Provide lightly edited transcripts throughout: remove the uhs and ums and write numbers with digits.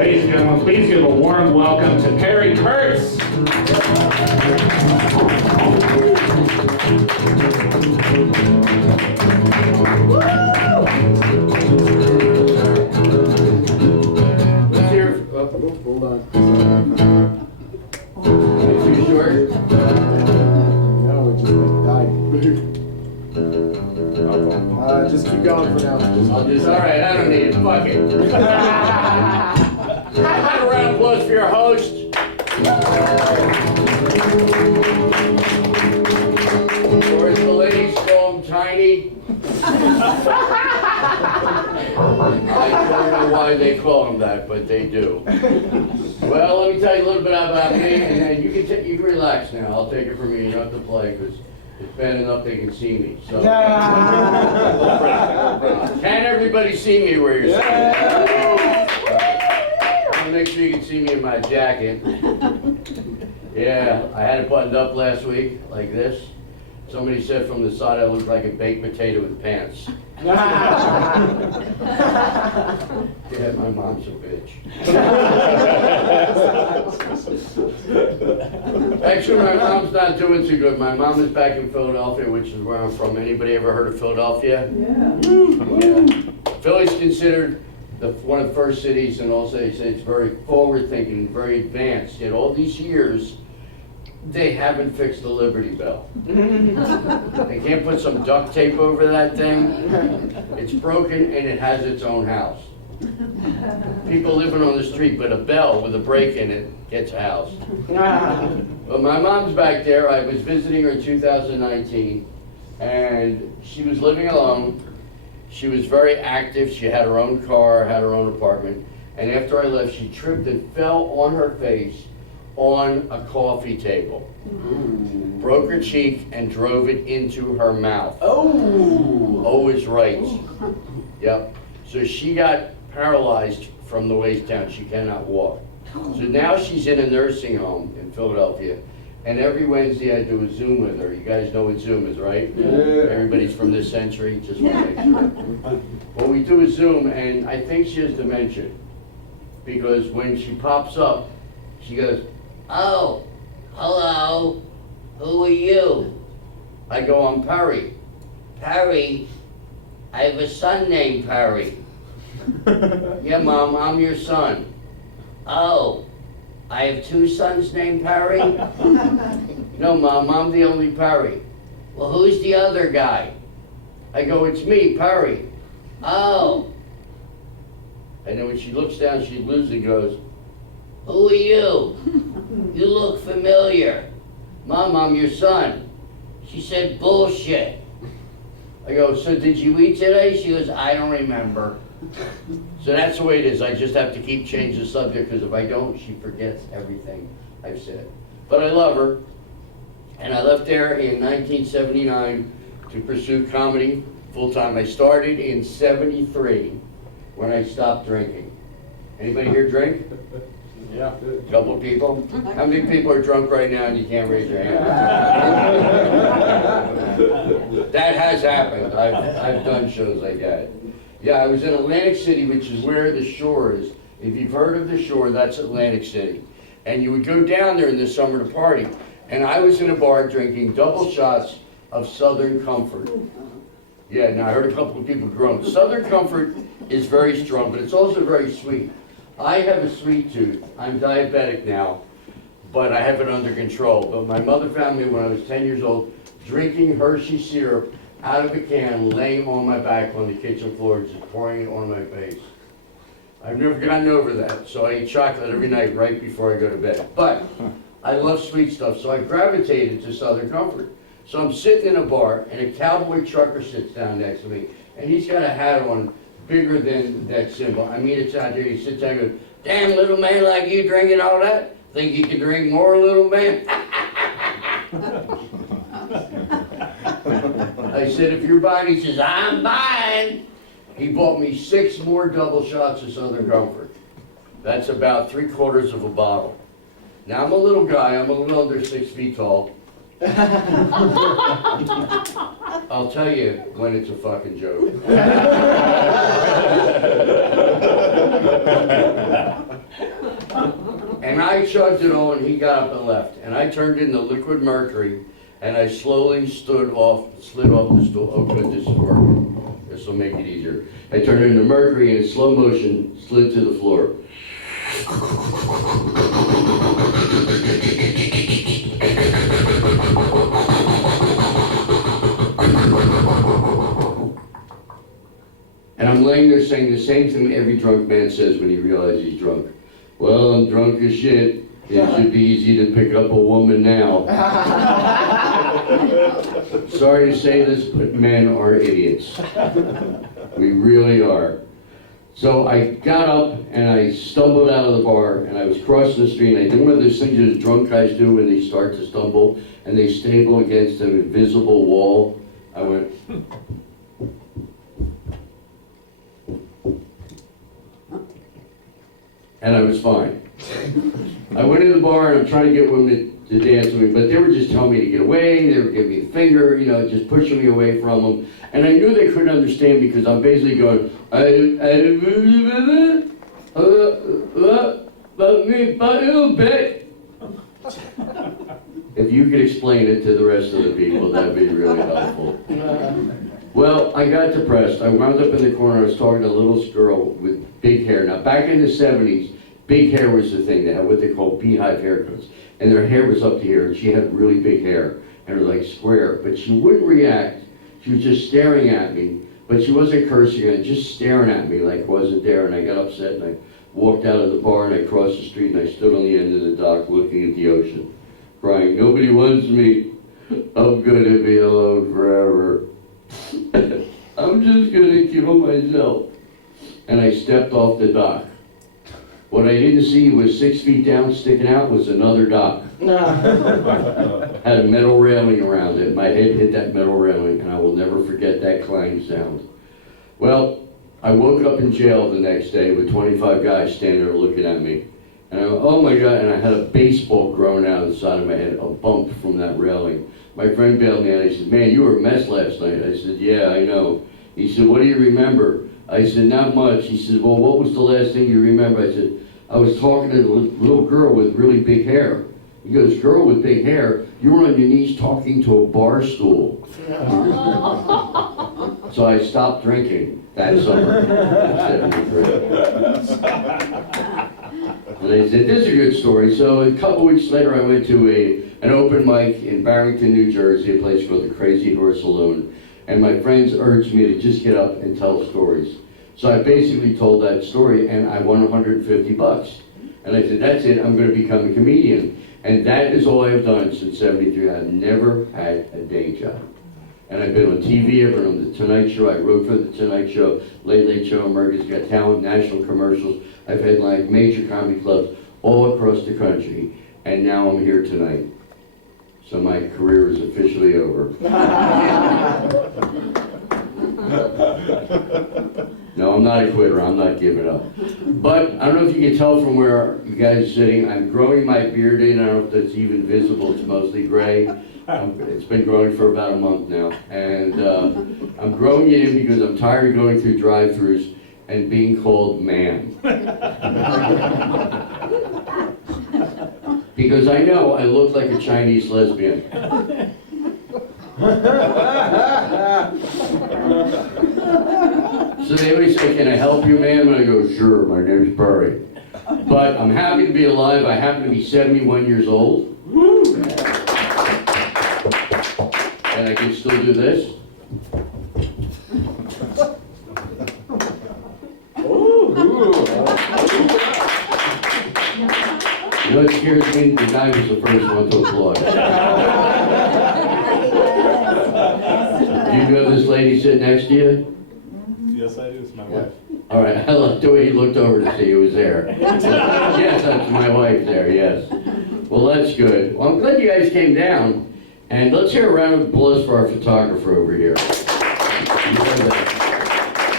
Ladies and gentlemen, please give a warm welcome to Perry Kurtz. Let's hear. Hold on. Too short? No, it just died. Just keep going for now. All right, I don't need it. Fuck it. A round of applause for your host. Or as the ladies call him, Tiny. I don't know why they call him that, but they do. Well, let me tell you a little bit about me, and then you can relax now. I'll take it from you. You don't have to play because it's bad enough they can see me. So, can everybody see me where you're sitting? Make sure you can see me in my jacket. Yeah, I had it buttoned up last week, like this. Somebody said from the side I looked like a baked potato with pants. Yeah, my mom's a bitch. Actually, my mom's not doing too good. My mom is back in Philadelphia, which is where I'm from. Anybody ever heard of Philadelphia? Yeah. Philly's considered one of the first cities, and also they say it's very forward-thinking, very advanced. Yet all these years, they haven't fixed the Liberty Bell. They can't put some duct tape over that thing. It's broken and it has its own house. People living on the street, but a bell with a break in it gets housed. But my mom's back there. I was visiting her in 2019, and she was living alone. She was very active. She had her own car, had her own apartment. And after I left, she tripped and fell on her face on a coffee table. Broke her cheek and drove it into her mouth. Oh is right. Yep. So she got paralyzed from the waist down. She cannot walk. So now she's in a nursing home in Philadelphia. And every Wednesday I do a Zoom with her. You guys know what Zoom is, right? Yeah. Everybody's from this century, just want to make sure. Well, we do a Zoom, and I think she has dementia. Because when she pops up, she goes, "Oh, hello, who are you?" I go, "I'm Perry." "Perry? I have a son named Perry." "Yeah, Mom, I'm your son." "Oh. I have two sons named Perry?" "No, Mom, I'm the only Perry." "Well, who's the other guy?" I go, "It's me, Perry." "Oh." And then when she looks down, she loses and goes, "Who are you? You look familiar." "Mom, I'm your son." She said, "Bullshit." I go, "So did you eat today?" She goes, "I don't remember." So that's the way it is. I just have to keep changing the subject, because if I don't, she forgets everything I've said. But I love her, and I left there in 1979 to pursue comedy full-time. I started in 73 when I stopped drinking. Anybody here drink? Yeah. A couple of people? How many people are drunk right now and you can't raise your hand? That has happened. I've done shows like that. Yeah, I was in Atlantic City, which is where the shore is. If you've heard of the shore, that's Atlantic City. And you would go down there in the summer to party. And I was in a bar drinking double shots of Southern Comfort. Yeah, now I heard a couple of people groan. Southern Comfort is very strong, but it's also very sweet. I have a sweet tooth. I'm diabetic now, but I have it under control. But my mother found me when I was 10 years old, drinking Hershey syrup out of a can, laying on my back on the kitchen floor, just pouring it on my face. I've never gotten over that, so I eat chocolate every night right before I go to bed. But I love sweet stuff, so I gravitated to Southern Comfort. So I'm sitting in a bar, and a cowboy trucker sits down next to me, and he's got a hat on bigger than that symbol. I mean, it's out there. He sits down and goes, "Damn, little man like you drinking all that? Think you can drink more, little man?" I said, "If you're buying," he says, "I'm buying." He bought me 6 more double shots of Southern Comfort. That's about 3/4 of a bottle. Now, I'm a little guy. I'm a little under 6 feet tall. I'll tell you when it's a fucking joke. I chugged it on, he got up and left. And I turned into liquid mercury, and I slowly slid off the stool. Oh good, this is working. This will make it easier. I turned into mercury and in slow motion slid to the floor. And I'm laying there saying the same thing every drunk man says when he realizes he's drunk. Well, I'm drunk as shit. It should be easy to pick up a woman now. Sorry to say this, but men are idiots. We really are. So I got up and I stumbled out of the bar and I was crossing the street and I did one of those things that drunk guys do when they start to stumble and they stumble against an invisible wall. I went, and I was fine. I went in the bar and I'm trying to get women to dance with me, but they were just telling me to get away, they were giving me the finger, you know, just pushing me away from them. And I knew they couldn't understand me because I'm basically going, if you could explain it to the rest of the people, that'd be really helpful. Well, I got depressed. I wound up in the corner. I was talking to a little girl with big hair. Now, back in the 70s, big hair was the thing. They had what they call beehive haircuts. And their hair was up to here, and she had really big hair. And it was like square. But she wouldn't react. She was just staring at me. But she wasn't cursing, and just staring at me like I wasn't there. And I got upset, and I walked out of the bar, and I crossed the street, and I stood on the end of the dock looking at the ocean, crying, nobody wants me. I'm gonna be alone forever. I'm just gonna kill myself. And I stepped off the dock. What I didn't see was 6 feet down, sticking out, was another dock. Had a metal railing around it. My head hit that metal railing, and I will never forget that clang sound. Well, I woke up in jail the next day with 25 guys standing there looking at me. And I went, oh my God, and I had a baseball growing out of the side of my head, a bump from that railing. My friend bailed me out. He said, man, you were a mess last night. I said, yeah, I know. He said, what do you remember? I said, not much. He said, well, what was the last thing you remember? I said, I was talking to a little girl with really big hair. He goes, girl with big hair, you were on your knees talking to a bar stool. So I stopped drinking that summer. And they said, this is a good story. So a couple weeks later, I went to an open mic in Barrington, New Jersey, a place called the Crazy Horse Saloon. And my friends urged me to just get up and tell stories. So I basically told that story, and I won $150. And I said, that's it, I'm gonna become a comedian. And that is all I've done since '73. I've never had a day job. And I've been on TV, I've been on The Tonight Show, I wrote for The Tonight Show, Late Late Show, America's Got Talent, national commercials. I've had like major comedy clubs all across the country, and now I'm here tonight. So my career is officially over. No, I'm not a quitter, I'm not giving up. But I don't know if you can tell from where you guys are sitting, I'm growing my beard in. I don't know if that's even visible, it's mostly gray. It's been growing for about a month now. And I'm growing it in because I'm tired of going through drive-thrus and being called man. Because I know I look like a Chinese lesbian. So they always say, can I help you, ma'am? And I go, sure, my name's Barry. But I'm happy to be alive. I happen to be 71 years old. And I can still do this. You know what scares me? The guy was the first one to applaud. Do you know this lady sitting next to you? Yes, I do. It's my wife. All right, I like the way he looked over to see who was there. Yes, that's my wife there, yes. Well, that's good. Well, I'm glad you guys came down. And let's hear a round of applause for our photographer over here. You know that.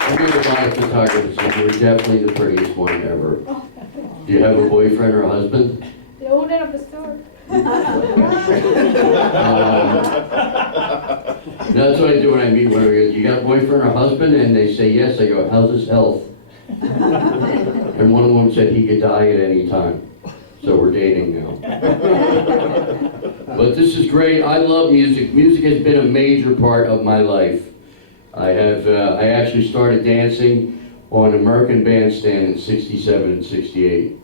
I give a lot of photographers, so you're definitely the prettiest one ever. Do you have a boyfriend or a husband? The owner of the store. That's what I do when I meet one of you. You got a boyfriend or a husband? And they say yes. I go, how's his health? And one of them said he could die at any time. So we're dating now. But this is great. I love music. Music has been a major part of my life. I actually started dancing on American Bandstand in '67 and '68.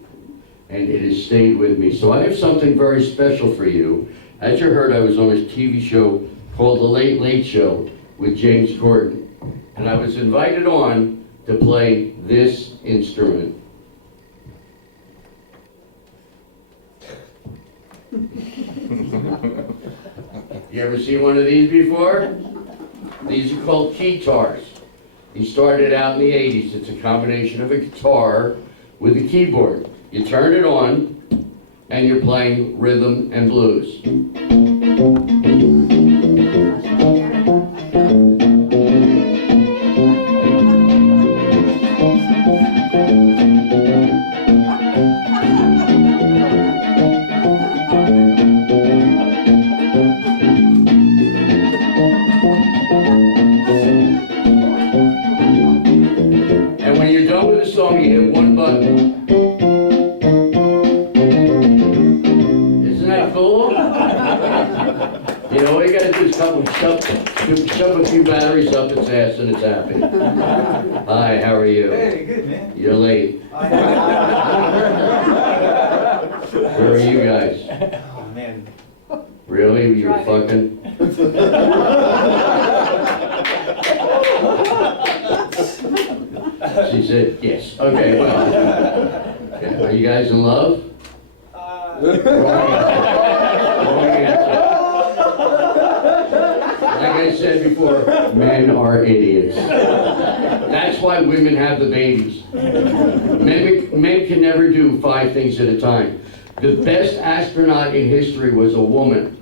And it has stayed with me. So I have something very special for you. As you heard, I was on a TV show called The Late Late Show with James Kurtz. And I was invited on to play this instrument. You ever seen one of these before? These are called keytars. These started out in the 80s. It's a combination of a guitar with a keyboard. You turn it on, and you're playing rhythm and blues. And when you're done with the song, you hit one button. Cool? You know, all you gotta do is shove a few batteries up its ass and it's happy. Hi, how are you? Hey, good, man. You're late. Where are you guys? Oh, man. Really? You were fucking? She said, yes. Okay, well. Yeah, are you guys in love? Wrong answer. Like I said before, men are idiots. That's why women have the babies. Men can never do 5 things at a time. The best astronaut in history was a woman.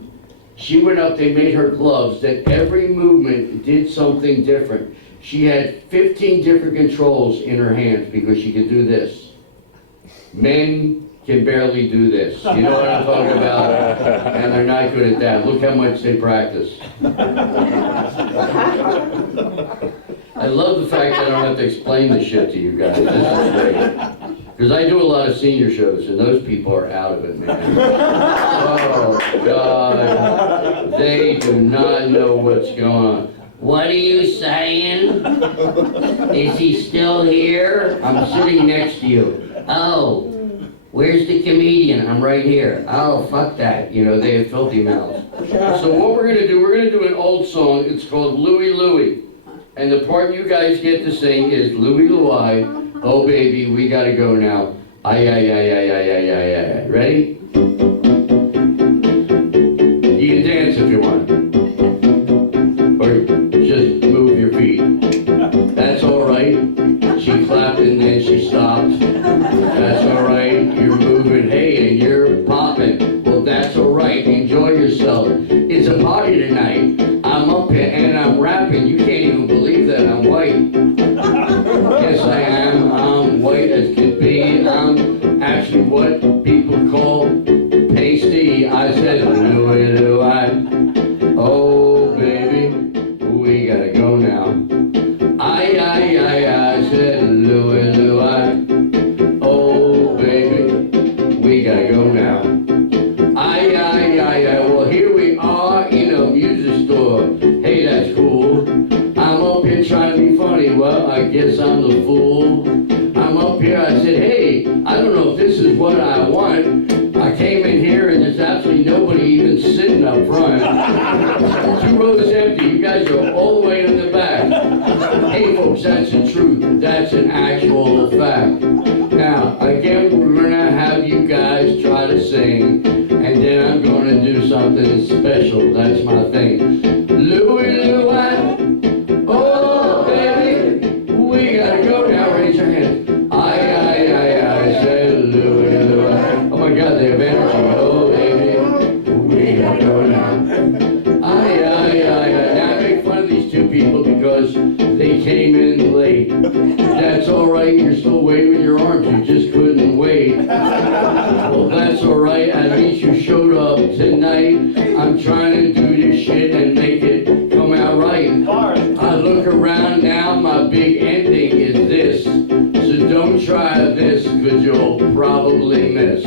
She went up, they made her gloves that every movement did something different. She had 15 different controls in her hands because she could do this. Men can barely do this. You know what I'm talking about? And they're not good at that. Look how much they practice. I love the fact that I don't have to explain this shit to you guys. This is great. Because I do a lot of senior shows, and those people are out of it, man. Oh, God. They do not know what's going on. What are you saying? Is he still here? I'm sitting next to you. Oh. Where's the comedian? I'm right here. Oh, fuck that. You know, they have filthy mouths. So what we're going to do, we're going to do an old song. It's called Louie Louie. And the part you guys get to sing is Louie Louie. Oh, baby, we got to go now. Ay, ay, ay, ay, ay, ay, ay, ay. Ready? You can dance if you want. Or just move your feet. That's all right. She clapped and then she stopped. That's all right. You're moving, hey, and you're popping. Well, that's all right. Enjoy yourself. It's a party tonight. I'm up here and I'm rapping. You can't even believe that I'm white. Yes, I am. I'm white as could be. I'm actually what people call pasty. I said, Louie, Louie. Oh, baby, we gotta go now. I said, Louie, Louie. Oh, baby, we gotta go now. Well, here we are in a music store. Hey, that's cool. I'm up here trying to be funny. Well, I guess I'm the fool. I'm up here, I said, hey, I don't know if this is what I want. I came in here and there's absolutely nobody even sitting up front. 2 rows empty. You guys are all the way in the back. Hey, folks, that's the truth. That's an actual fact. Now, again, we're going to have you guys try to sing, and then I'm going to do something special. That's my thing. Louie, Louie, oh, baby, we got to go now. Raise your hand. I said Louie, Louie. Oh, my God, they have energy. Oh, baby, we got to go now. Now I make fun of these 2 people because they came in late. That's all right, you're still waving your arms, you just couldn't wait. Well, that's all right, at least you showed up tonight. I'm trying to do this shit and make it come out right. I look around now, my big ending is this. So don't try this, cause you'll probably miss.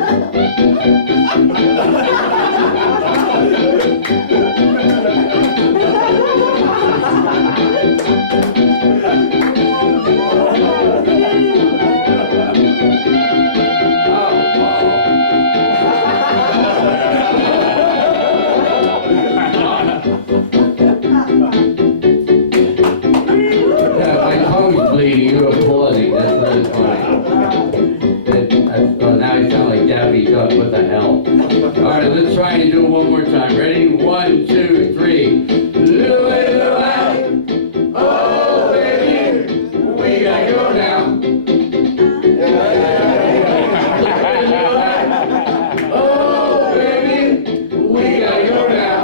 Yeah, my tongue's bleeding, you're applauding, that's really funny. Now I sound like Daffy Duck, what the hell? All right, let's try and do it one more time. Ready? 1, 2, 3. Oh, baby, we gotta go now. Oh, baby, we gotta go now.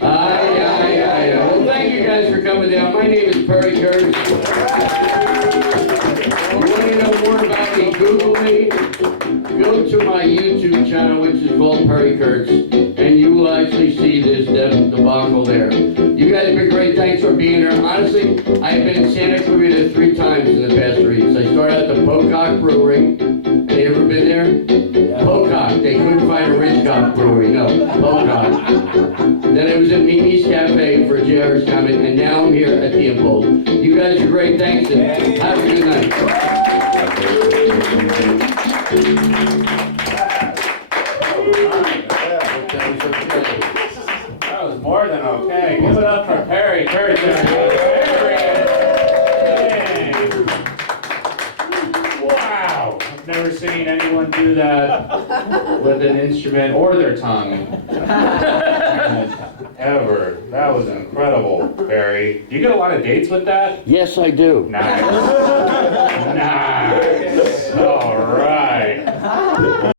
Well, thank you guys for coming down. My name is Perry Kurtz. If you want to know more about me, Google me. Go to my YouTube channel, which is called Perry Kurtz, and you will actually see this debacle there. You guys have been great. Thanks for being here. Honestly, I've been in Santa Clarita 3 times in the past 3 weeks. I started at the Pocock Brewery. Have you ever been there? Pocock. They couldn't find a Ridgecock Brewery. No, Pocock. Then I was at Mimi's Cafe for JR's comment, and now I'm here at the Impulse. You guys are great. Thanks, and have a good night. That was more than okay. Give it up for Perry Kurtz. Wow, I've never seen anyone do that with an instrument or their tongue. Ever. That was incredible, Perry. Do you get a lot of dates with that? Yes, I do. Nice. Nice.